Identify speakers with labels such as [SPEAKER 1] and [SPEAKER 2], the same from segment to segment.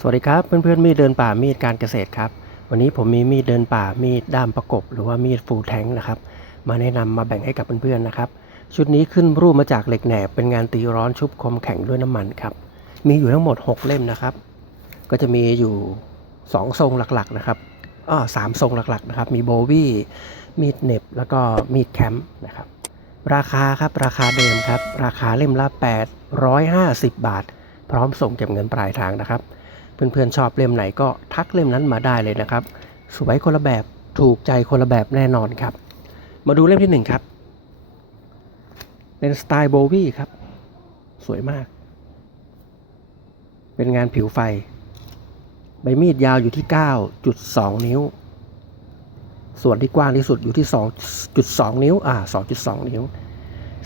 [SPEAKER 1] สวัสดีครับเพื่อนๆมีดเดินป่ามีดการเกษตรครับวันนี้ผมมีมีดเดินป่ามีดด้ามประกบ หรือว่ามีดฟูลแทงนะครับมาแนะนำมาแบ่งให้กับเพื่อนๆนะครับชุดนี้ขึ้นรูปมาจากเหล็กแหนบเป็นงานตีร้อนชุบคมแข็งด้วยน้ำมันครับมีอยู่ทั้งหมด 6 เล่มนะครับ ก็จะมีอยู่ 2 ทรงหลักๆนะครับอ้อสามทรงหลักๆนะครับมีโบวี่มีดเน็บแล้วก็มีดแคมป์นะครับราคาครับราคาเดิมครับราคาเล่มละ 850 บาท พร้อมส่งเก็บเงินปลายทางนะครับ เพื่อนๆชอบเล่มไหนก็ทักเล่มนั้นมาได้เลยนะครับ สวยคนละแบบถูกใจคนละแบบแน่นอนครับ มาดูเล่มที่หนึ่งครับ เป็นสไตล์โบวี่ครับ สวยมาก เป็นงานผิวไฟ ใบมีดยาวอยู่ที่ 9.2 นิ้ว ส่วนที่กว้างที่สุดอยู่ที่ 2.2 นิ้ว อ่า 2.2 นิ้ว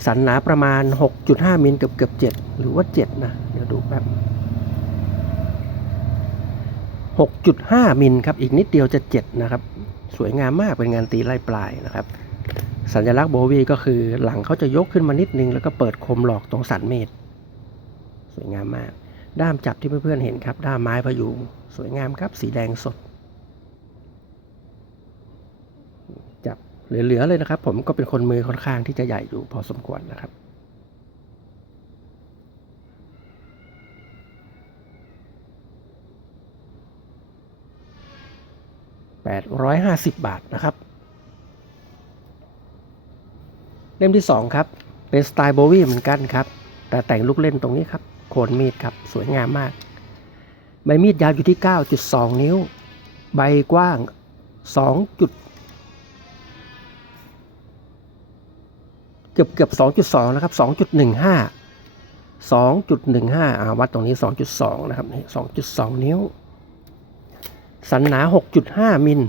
[SPEAKER 1] สันหนาประมาณ 6.5 มิลเกือบเกือบ7หรือว่า 7 นะ เดี๋ยวดูแป๊บ 6.5 มิลครับ อีกนิดเดียวจะ 7 นะครับ สวยงามมากเป็นงานตีไล่ปลายนะครับ สัญลักษณ์โบวีก็คือหลังเขาจะยกขึ้นมานิดนึง แล้วก็เปิดคมหลอกตรงสันเมีดสวยงามมาก ด้ามจับที่เพื่อนๆเห็นครับ ด้ามไม้พยุง สวยงามครับ สีแดงสด จับเหลือๆเลยนะครับ ผมก็เป็นคนมือค่อนข้างที่จะใหญ่อยู่พอสมควรนะครับ 850 บาทนะครับ เล่มที่ 2 ครับ เป็นสไตล์โบวี่เหมือนกันครับ แต่แต่งลูกเล่นตรงนี้ครับ โคนมีดครับ สวยงามมาก ใบมีดยาวอยู่ที่ 9.2 นิ้ว ใบกว้าง 2. จุดเกือบเกือบ2.2 นะครับ 2.15 2.15อ่าวัดตรงนี้ 2.2 นะครับนี่2.2 นิ้ว สันหนา 6.5 มิล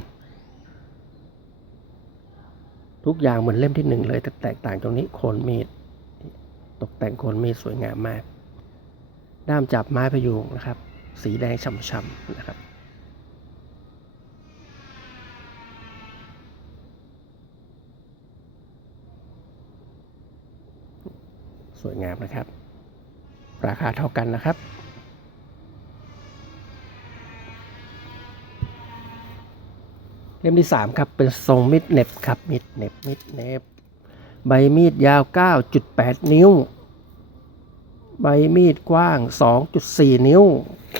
[SPEAKER 1] ทุกอย่างเหมือนเล่มที่หนึ่งเลยแต่แตกต่างตรงนี้โคนมีด ตกแต่งโคนมีดสวยงามมาก ด้ามจับไม้พยุงนะครับ สีแดงช่ำๆนะครับสวยงามนะครับ ราคาเท่ากันนะครับ เล่มที่ 3 ครับ เป็นทรงมิดเน็บครับมิดเน็บมิดเน็บใบมีดยาว 9.8 นิ้ว ใบมีดกว้าง 2.4 นิ้ว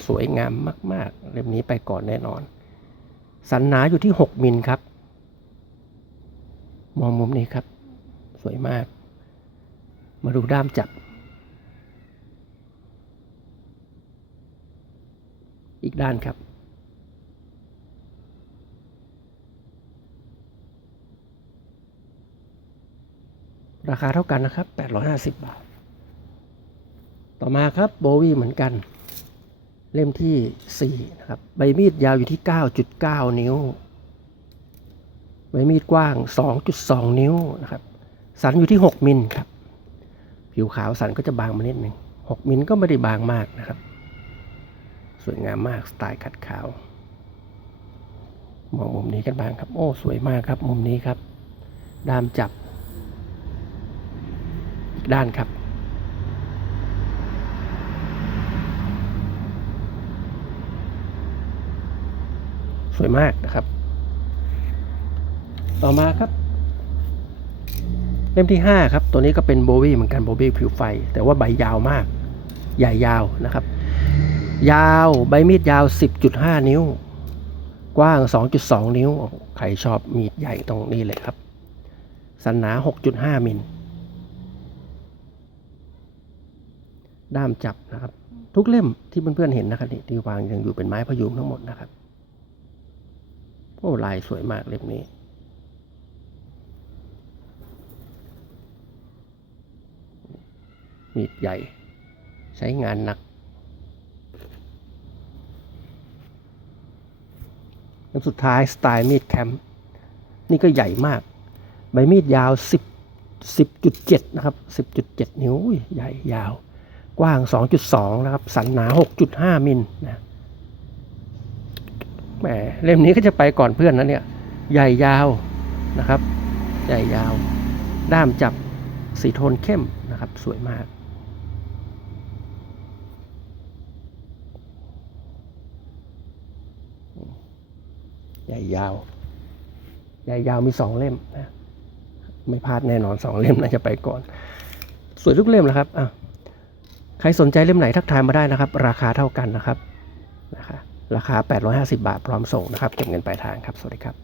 [SPEAKER 1] สวยงามมาก ๆ เล่มนี้ไปก่อนแน่นอน สันหนาอยู่ที่ 6 มิลครับ มองมุมนี้ครับ สวยมาก มาดูด้ามจับ อีกด้านครับ ราคาเท่ากันนะครับ 850 บาท ต่อมาครับโบวี่เหมือนกัน เล่มที่ 4 นะครับ ใบมีดยาวอยู่ที่ 9.9 นิ้ว ใบมีดกว้าง 2.2 นิ้วนะครับ สันอยู่ที่ 6 มิลครับ ผิวขาวสันก็จะบางมานิดหนึ่ง 6 มิลก็ไม่ได้บางมากนะครับ สวยงามมาก สไตล์ขัดขาว มองมุมนี้กันบ้างครับ โอ้ สวยมากครับ มุมนี้ครับ ด้ามจับ ด้านครับ สวยมากนะครับ ต่อมาครับ เล่มที่ 5 ครับ ตัวนี้ก็เป็นโบวี่เหมือนกันโบวี่ผิวไฟ แต่ว่าใบยาวมาก ใหญ่ยาวนะครับ ยาวใบมีดยาว 10.5 นิ้ว กว้าง 2.2 นิ้ว ใครชอบมีดใหญ่ตรงนี้เลยครับ สันหนา 6.5 มิล ด้ามจับนะครับ ทุกเล่มที่เพื่อนๆเห็นนะครับนี่ที่วางยังอยู่เป็นไม้พยุงทั้งหมดนะครับโอ้ลายสวยมากเล่มนี้มีดใหญ่ ใช้งานหนักอันสุดท้ายสไตล์มีดแคมป์นี่ก็ใหญ่มาก ใบมีดยาว 10 10.7 นะครับ 10.7 นิ้วอุ้ยใหญ่ยาว กว้าง 2.2 นะครับ สันหนา 6.5 มิลนะแหมเล่มนี้ก็จะไปก่อนเพื่อนนะเนี่ย ใหญ่ยาวนะครับ ใหญ่ยาว ด้ามจับสีโทนเข้มนะครับ สวยมาก ใหญ่ยาว ใหญ่ยาวมีสองเล่มนะ ไม่พลาดแน่นอนสองเล่มน่าจะไปก่อน สวยทุกเล่มแล้วครับอะ ครสนใจเล่มไหนทักทายมาได้นะครับ ราคาเท่ากันนะครับนะคะราคา 850 บาทพร้อมส่งนะครับ เก็บเงินปลายทางครับ สวัสดีครับ